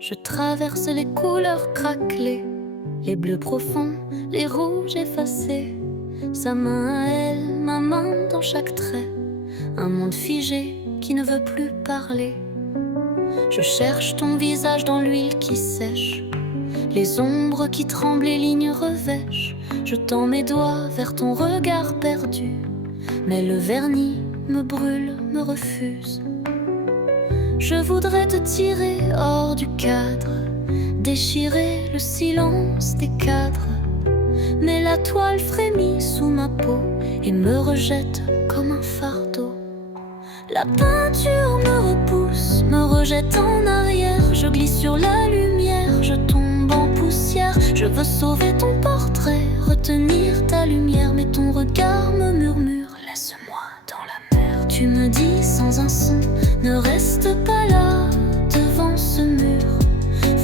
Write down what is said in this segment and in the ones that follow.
Je traverse les couleurs craquelées, les bleus profonds, les rouges effacés. Sa main à elle, ma main dans chaque trait. Un monde figé qui ne veut plus parler. Je cherche ton visage dans l'huile qui sèche, les ombres qui tremblent, les lignes revêchent. Je tends mes doigts vers ton regard perdu, mais le vernis me brûle, me refuse. Je voudrais te tirer hors du cadre, déchirer le silence des cadres, mais la toile frémit sous ma peau et me rejette comme un fardeau. La peinture me repousse, me rejette en arrière. Je glisse sur la lumière, je tombe en poussière. Je veux sauver ton portrait, retenir ta lumière, mais ton regard me murmure: laisse-moi dans la mer. Tu me dis sans un son: ne reste pas là devant ce mur.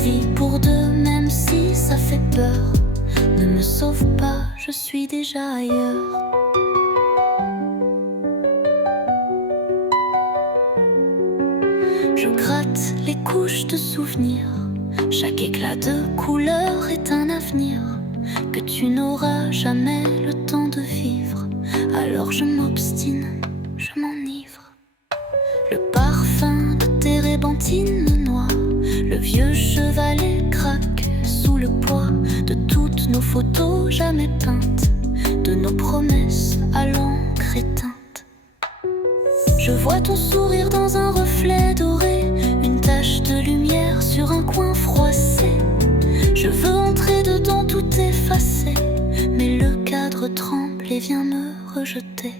Vis pour deux même si ça fait peur. Ne me sauve pas, je suis déjà ailleurs. Je gratte les couches de souvenirs. Chaque éclat de couleur est un avenir que tu n'auras jamais le temps de vivre. Alors je m'obstine, je m'enivre. Le parfum de tes rébentines me noie. Le vieux chevalet craque sous le poids de toutes nos photos jamais peintes, de nos promesses à l'encre éteinte. Je vois ton sourire dans un reflet doré, une tache de lumière sur un coin froissé. Je veux entrer dedans, tout effacer, mais le cadre tremble et vient me rejeter.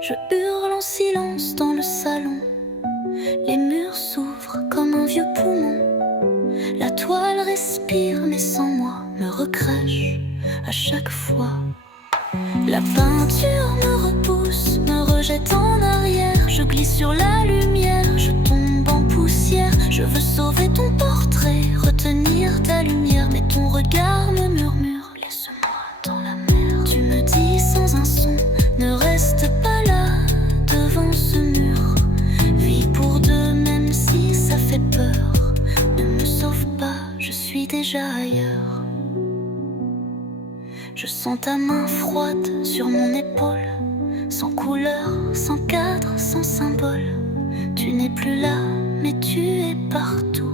Je hurle en silence dans le salon. Les murs s'ouvrent comme un vieux poumon. La toile respire mais sans moi, me recrache à chaque fois. La peinture me repousse, me rejette en arrière. Je glisse sur la lumière, je tombe en poussière. Je veux sauver ton portrait, retenir ta lumière, mais ton regard me murmure: laisse-moi dans la mer. Tu me dis sans un son: ne reste pas là devant ce mur. Vis pour deux même si ça fait peur. Ne me sauve pas, je suis déjà ailleurs. Je sens ta main froide sur mon épaule, sans couleur, sans cadre, sans symbole. Tu n'es plus là, mais tu es partout,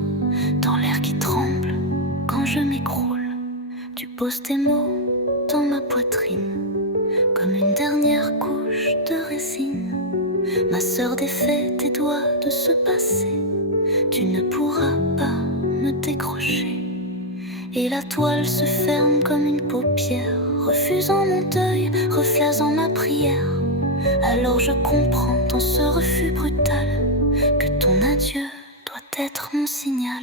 dans l'air qui tremble quand je m'écroule. Tu poses tes mots dans ma poitrine, comme une dernière couche de résine. Ma sœur défait tes doigts de ce passé, tu ne pourras pas me décrocher. Et la toile se ferme comme une paupière, refusant mon deuil, reflasant ma prière. Alors je comprends dans ce refus brutal que ton adieu doit être mon signal.